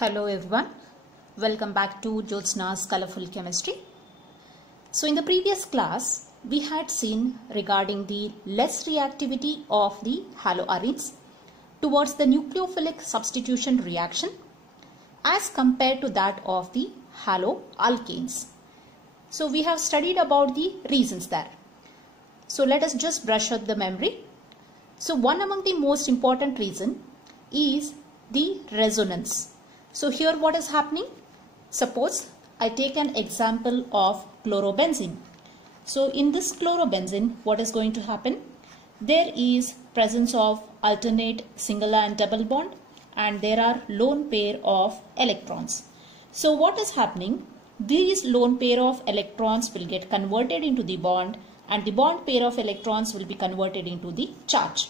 Hello everyone, welcome back to Jyotsna's Colorful Chemistry. So in the previous class, we had seen regarding the less reactivity of the haloarenes towards the nucleophilic substitution reaction as compared to that of the haloalkanes. So we have studied about the reasons there. So let us just brush up the memory. So one among the most important reason is the resonance. So here what is happening? Suppose I take an example of chlorobenzene. So in this chlorobenzene, what is going to happen? There is presence of alternate single and double bond, and there are lone pair of electrons. So what is happening? These lone pair of electrons will get converted into the bond, and the bond pair of electrons will be converted into the charge.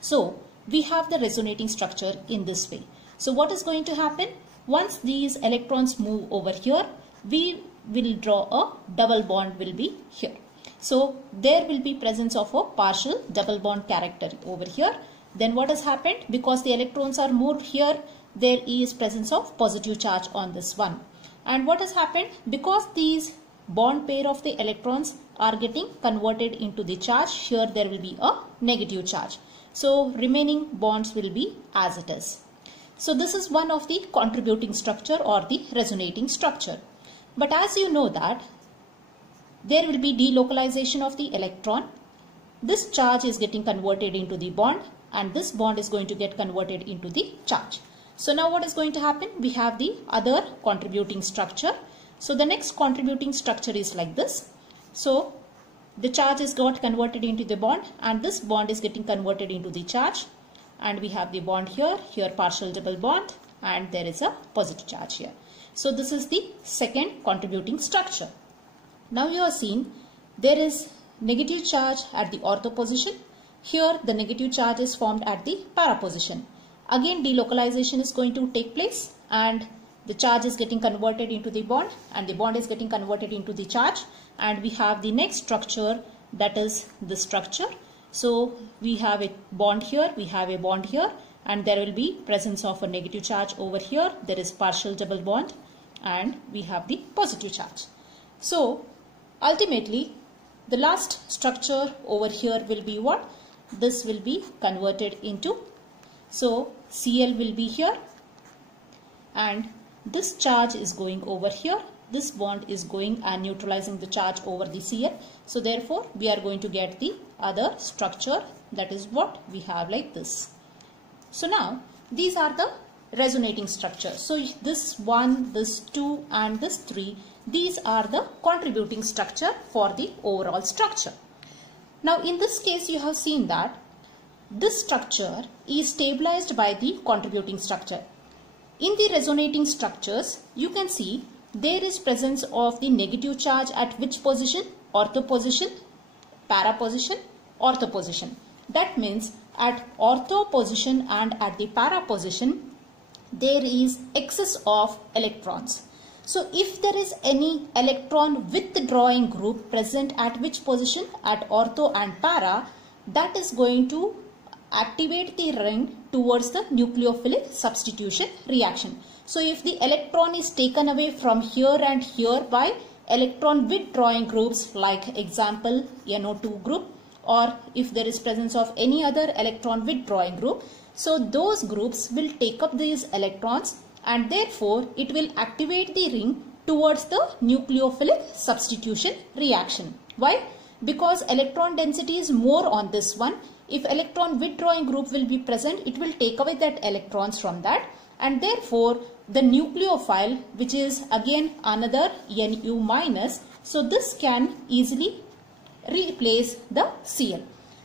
So we have the resonating structure in this way. So what is going to happen? Once these electrons move over here, we will draw a double bond will be here. So there will be presence of a partial double bond character over here. Then what has happened? Because the electrons are moved here, there is presence of positive charge on this one. And what has happened? Because these bond pair of the electrons are getting converted into the charge, here there will be a negative charge. So remaining bonds will be as it is. So this is one of the contributing structure or the resonating structure. But as you know that there will be delocalization of the electron. This charge is getting converted into the bond, and this bond is going to get converted into the charge. So now what is going to happen? We have the other contributing structure. So the next contributing structure is like this. So the charge is got converted into the bond, and this bond is getting converted into the charge. And we have the bond here partial double bond, and there is a positive charge here. So this is the second contributing structure. Now you are seeing there is negative charge at the ortho position. Here the negative charge is formed at the para position. Again delocalization is going to take place, and the charge is getting converted into the bond, and the bond is getting converted into the charge, and we have the next structure, that is the structure. So we have a bond here, we have a bond here, and there will be presence of a negative charge over here. There is partial double bond, and we have the positive charge. So ultimately the last structure over here will be what? This will be converted into, so Cl will be here, and this charge is going over here. This bond is going and neutralizing the charge over the Cl. So therefore we are going to get the other structure, that is what we have like this. So now these are the resonating structures. So this 1, this 2 and this 3, these are the contributing structure for the overall structure. Now in this case you have seen that this structure is stabilized by the contributing structure. In the resonating structures, you can see there is presence of the negative charge at which position? Ortho position, para position, ortho position. That means at ortho position and at the para position, there is excess of electrons. So if there is any electron withdrawing group present at which position? At ortho and para, that is going to activate the ring towards the nucleophilic substitution reaction. So if the electron is taken away from here and here by electron withdrawing groups, like example NO2 group, or if there is presence of any other electron withdrawing group, so those groups will take up these electrons, and therefore it will activate the ring towards the nucleophilic substitution reaction. Why? Because electron density is more on this one. If electron withdrawing group will be present, it will take away that electrons from that, and therefore the nucleophile, which is again another Nu minus, so this can easily replace the Cl.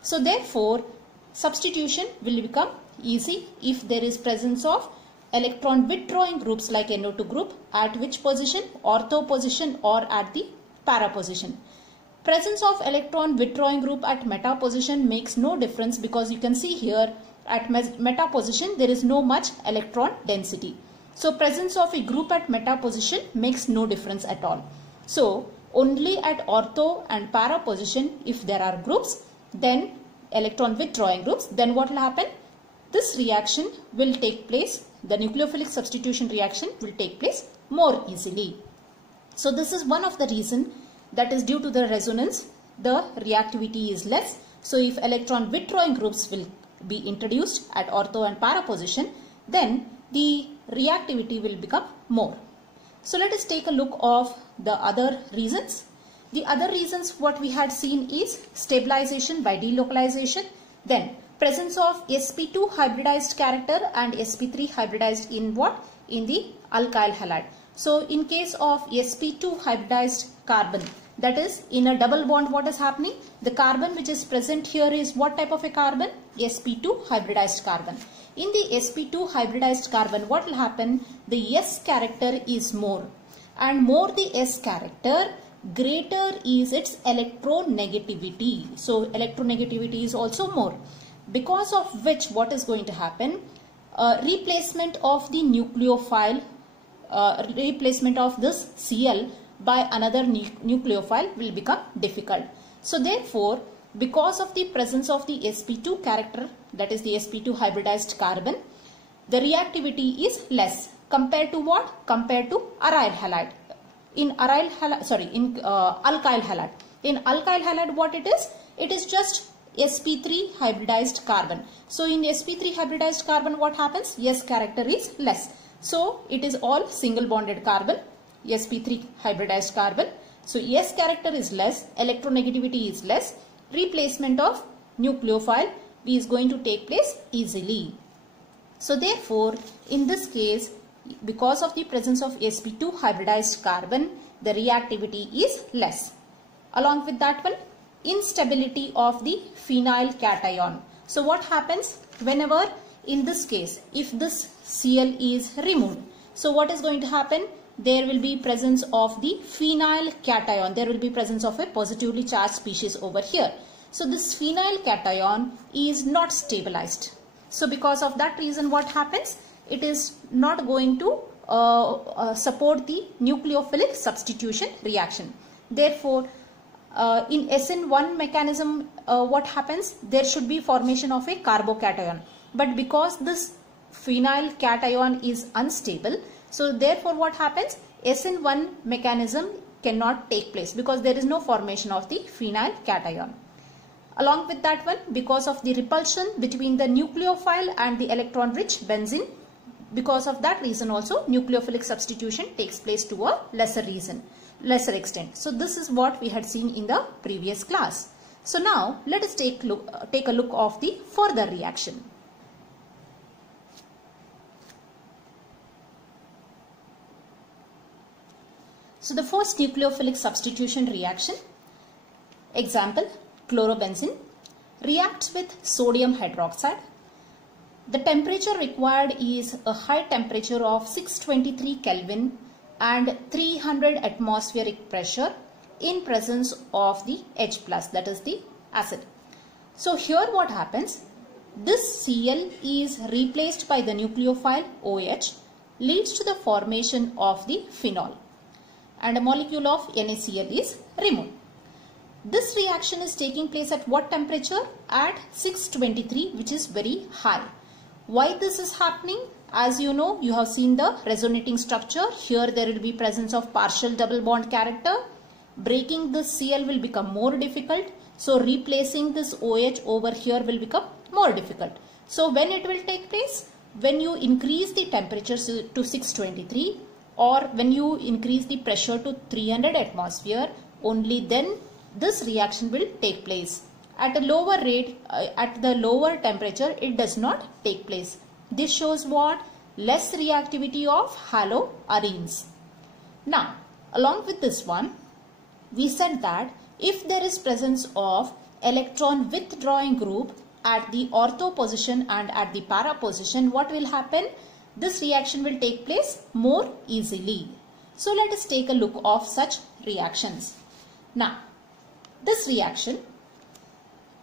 So therefore substitution will become easy if there is presence of electron withdrawing groups like NO2 group at which position? Ortho position or at the para position. Presence of electron withdrawing group at meta position makes no difference, because you can see here at meta position there is no much electron density. So presence of a group at meta position makes no difference at all. So only at ortho and para position, if there are groups, then electron withdrawing groups, then what will happen? This reaction will take place the nucleophilic substitution reaction will take place more easily. So this is one of the reason, that is due to the resonance, the reactivity is less. So if electron withdrawing groups will be introduced at ortho and para position, then the reactivity will become more. So let us take a look of the other reasons. The other reasons what we had seen is stabilization by delocalization, then presence of sp2 hybridized character and sp3 hybridized in what? In the alkyl halide. So in case of sp2 hybridized carbon, that is in a double bond, what is happening? The carbon which is present here is what type of a carbon? sp2 hybridized carbon. In the sp2 hybridized carbon, what will happen? The S character is more, and more the S character, greater is its electronegativity. So electronegativity is also more, because of which what is going to happen? Replacement of the nucleophile, replacement of this Cl by another nucleophile will become difficult. So therefore, because of the presence of the sp2 character, that is the sp2 hybridized carbon, the reactivity is less compared to what? Compared to aryl halide. In aryl halide, in alkyl halide. In alkyl halide, what it is? It is just sp3 hybridized carbon. So in sp3 hybridized carbon, what happens? S character is less. So it is all single bonded carbon, sp3 hybridized carbon. So S character is less, electronegativity is less, replacement of nucleophile is going to take place easily. So therefore, in this case, because of the presence of sp2 hybridized carbon, the reactivity is less. Along with that one, instability of the phenyl cation. So what happens whenever, in this case, if this Cl is removed, so what is going to happen? There will be presence of the phenyl cation. There will be presence of a positively charged species over here. So this phenyl cation is not stabilized. So because of that reason, what happens? It is not going to support the nucleophilic substitution reaction. Therefore, in SN1 mechanism, what happens? There should be formation of a carbocation. But because this phenyl cation is unstable, so therefore what happens? SN1 mechanism cannot take place because there is no formation of the phenyl cation. Along with that one, because of the repulsion between the nucleophile and the electron rich benzene, because of that reason also nucleophilic substitution takes place to a lesser extent. So this is what we had seen in the previous class. So now let us take a look of the further reaction. So the first nucleophilic substitution reaction, example, chlorobenzene reacts with sodium hydroxide. The temperature required is a high temperature of 623 Kelvin and 300 atmospheric pressure in presence of the H+, that is the acid. So here what happens? This Cl is replaced by the nucleophile OH, leads to the formation of the phenol, and a molecule of NaCl is removed. This reaction is taking place at what temperature? At 623, which is very high. Why this is happening? As you know, you have seen the resonating structure. Here there will be presence of partial double bond character. Breaking this Cl will become more difficult. So replacing this OH over here will become more difficult. So when it will take place? When you increase the temperature to 623 or when you increase the pressure to 300 atmosphere, only then this reaction will take place. At a lower rate, at the lower temperature, it does not take place. This shows what? Less reactivity of haloarenes. Now, along with this one, we said that if there is presence of electron withdrawing group at the ortho position and at the para position, what will happen? This reaction will take place more easily. So let us take a look of such reactions. Now, this reaction,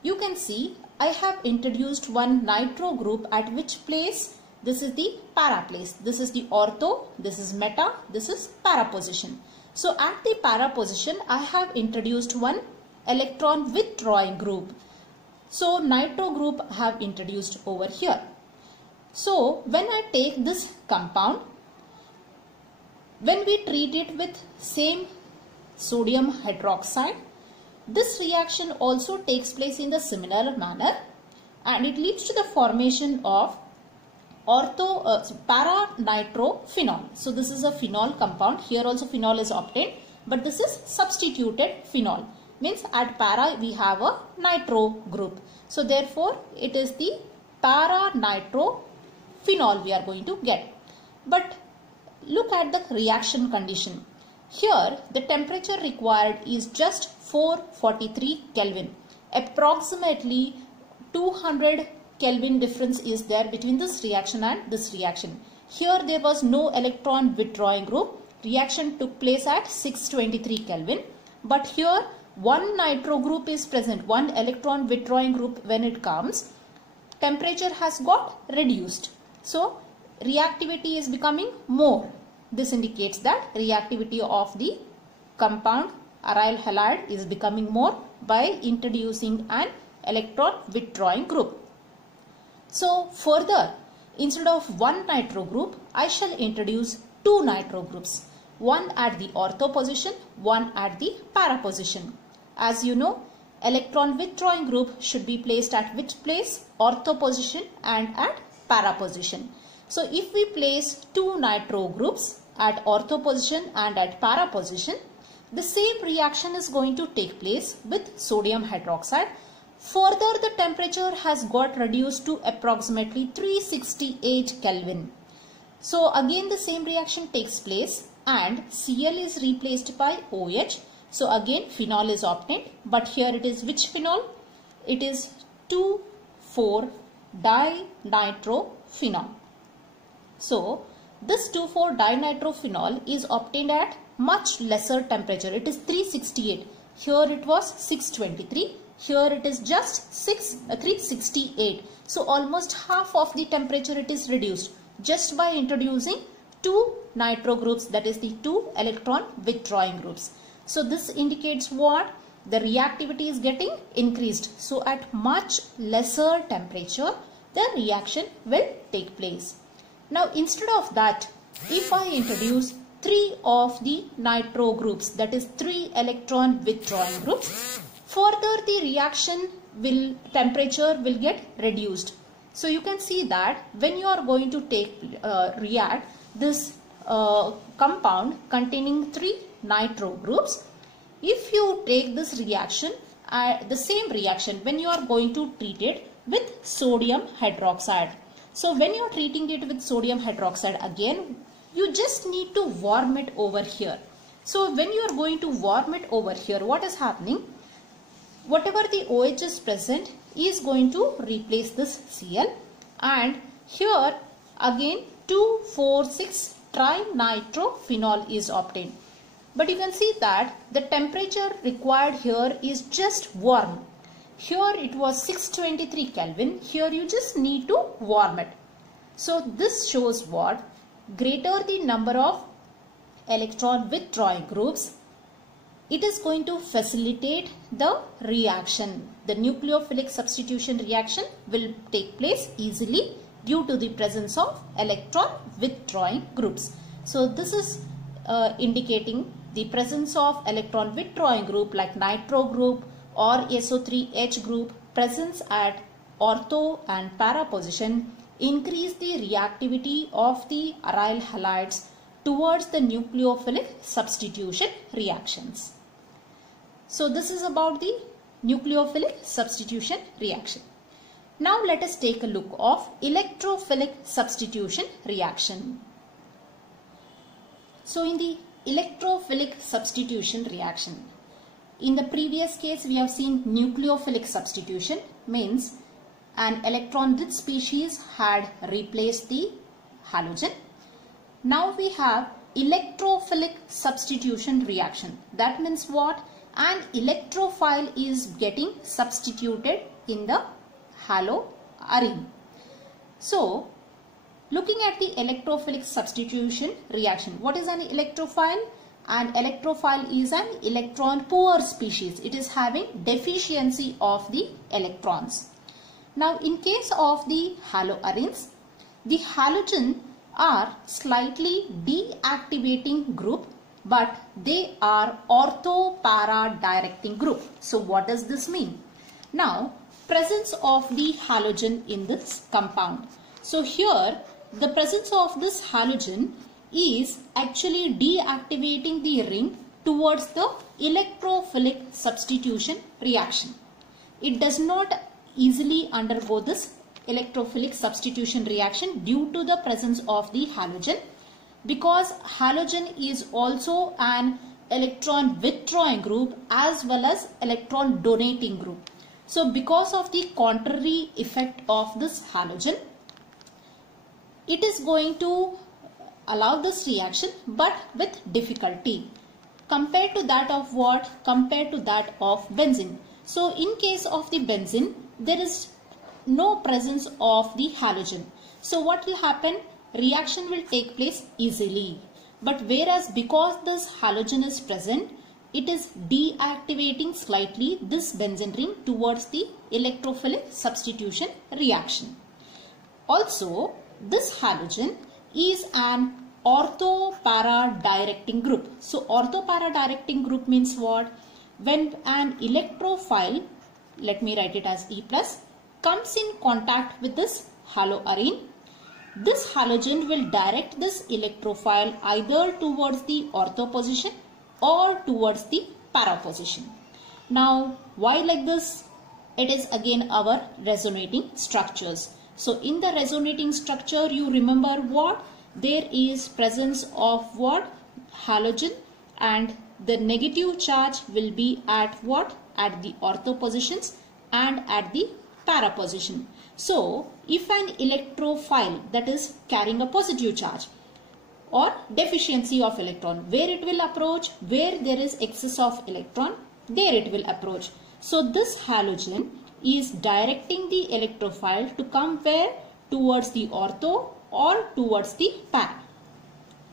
you can see I have introduced one nitro group at which place? This is the para place. This is the ortho, this is meta, this is para position. So at the para position, I have introduced one electron withdrawing group. So nitro group I have introduced over here. So when I take this compound, when we treat it with same sodium hydroxide, this reaction also takes place in the similar manner, and it leads to the formation of para-nitrophenol. So this is a phenol compound. Here also phenol is obtained, but this is substituted phenol. Means at para we have a nitro group. So therefore it is the para-nitrophenol we are going to get. But look at the reaction condition. Here the temperature required is just 443 Kelvin. Approximately 200 Kelvin difference is there between this reaction and this reaction. Here there was no electron withdrawing group. Reaction took place at 623 Kelvin. But here one nitro group is present, one electron withdrawing group. When it comes, temperature has got reduced. So reactivity is becoming more. This indicates that reactivity of the compound aryl halide is becoming more by introducing an electron withdrawing group. So further, instead of one nitro group, I shall introduce two nitro groups. One at the ortho position, one at the para position. As you know, electron withdrawing group should be placed at which place? Ortho position and at para position. So if we place two nitro groups at ortho position and at para position, the same reaction is going to take place with sodium hydroxide. Further, the temperature has got reduced to approximately 368 Kelvin. So again the same reaction takes place and Cl is replaced by OH. So again phenol is obtained, but here it is which phenol? It is 2,4-dinitrophenol. So this 2,4-dinitrophenol is obtained at much lesser temperature. It is 368. Here it was 623. Here it is just 368. So almost half of the temperature it is reduced just by introducing two nitro groups, that is the two electron withdrawing groups. So this indicates what? The reactivity is getting increased. So at much lesser temperature the reaction will take place. Now instead of that, if I introduce three of the nitro groups, that is three electron withdrawing groups, further the reaction temperature will get reduced. So you can see that when you are going to react this compound containing three nitro groups, if you take this reaction, the same reaction, when you are going to treat it with sodium hydroxide. So when you are treating it with sodium hydroxide, again you just need to warm it over here. So when you are going to warm it over here, what is happening? Whatever the OH is present is going to replace this Cl, and here again 2,4,6-trinitrophenol is obtained. But you can see that the temperature required here is just warm. Here it was 623 Kelvin. Here you just need to warm it. So this shows what? Greater the number of electron withdrawing groups, it is going to facilitate the reaction. The nucleophilic substitution reaction will take place easily due to the presence of electron withdrawing groups. So this is indicating the presence of electron withdrawing group like nitro group or SO3H group presence at ortho and para position increase the reactivity of the aryl halides towards the nucleophilic substitution reactions. So this is about the nucleophilic substitution reaction. Now let us take a look of electrophilic substitution reaction. So in the electrophilic substitution reaction, in the previous case we have seen nucleophilic substitution, means an electron-rich species had replaced the halogen. Now we have electrophilic substitution reaction. That means what? An electrophile is getting substituted in the haloarine. So looking at the electrophilic substitution reaction, what is an electrophile? An electrophile is an electron poor species. It is having deficiency of the electrons. Now in case of the haloarenes, the halogen are slightly deactivating group, but they are ortho-para directing group. So what does this mean? Now, presence of the halogen in this compound. So here the presence of this halogen is actually deactivating the ring towards the electrophilic substitution reaction. It does not easily undergo this electrophilic substitution reaction due to the presence of the halogen, because halogen is also an electron withdrawing group as well as electron donating group. So because of the contrary effect of this halogen, it is going to allow this reaction but with difficulty compared to that of what? Compared to that of benzene. So in case of the benzene, there is no presence of the halogen. So what will happen? Reaction will take place easily. But whereas because this halogen is present, it is deactivating slightly this benzene ring towards the electrophilic substitution reaction. Also, this halogen is an ortho-para directing group. So ortho-para directing group means what? When an electrophile, let me write it as E+, comes in contact with this haloarine, this halogen will direct this electrophile either towards the ortho position or towards the para position. Now, why like this? It is again our resonating structures. So in the resonating structure, you remember what? There is presence of what? Halogen, and the negative charge will be at what? At the ortho positions and at the para position. So if an electrophile, that is carrying a positive charge or deficiency of electron, where it will approach? Where there is excess of electron, there it will approach. So this halogen is directing the electrophile to come where? Towards the ortho or towards the para.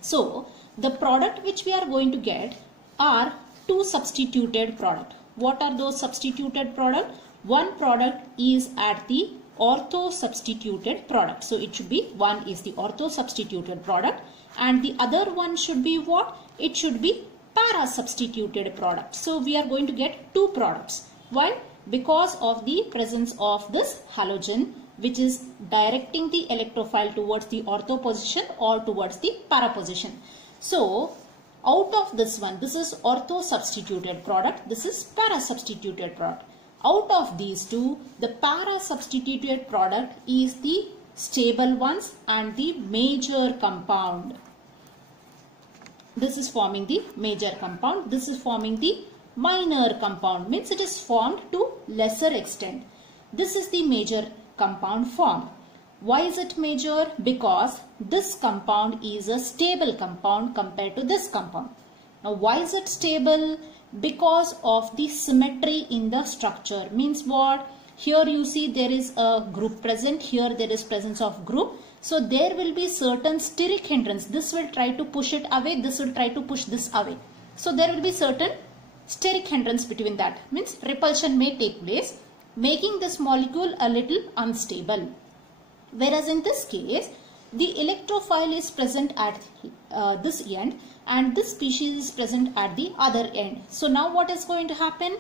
So the product which we are going to get are two substituted product. What are those substituted product? One product is at the ortho substituted product. So it should be, one is the ortho substituted product and the other one should be what? It should be para substituted product. So we are going to get two products. Why? Because of the presence of this halogen, which is directing the electrophile towards the ortho position or towards the para position. So out of this one, this is ortho substituted product, this is para substituted product. Out of these two, the para substituted product is the stable ones and the major compound. This is forming the major compound, this is forming the minor compound, means it is formed to lesser extent. This is the major compound formed. Why is it major? Because this compound is a stable compound compared to this compound. Now why is it stable? Because of the symmetry in the structure. Means what? Here you see there is a group present, here there is presence of group. So there will be certain steric hindrance. This will try to push it away, this will try to push this away. So there will be certain steric hindrance between that. Means repulsion may take place, making this molecule a little unstable. Whereas in this case, the electrophile is present at this end and this species is present at the other end. So now what is going to happen?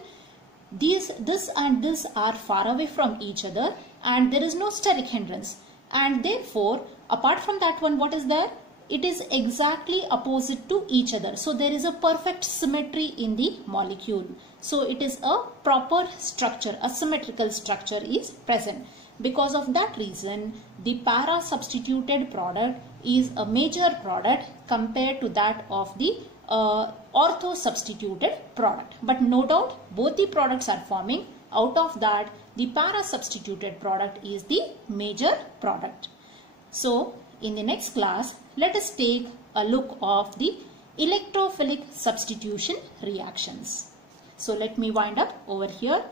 This and this are far away from each other and there is no steric hindrance. And therefore, apart from that one, what is there? It is exactly opposite to each other. So there is a perfect symmetry in the molecule. So it is a proper structure, a symmetrical structure is present. Because of that reason, the para substituted product is a major product compared to that of the ortho substituted product. But no doubt both the products are forming. Out of that, the para substituted product is the major product. So in the next class, let us take a look of the electrophilic substitution reactions. So let me wind up over here.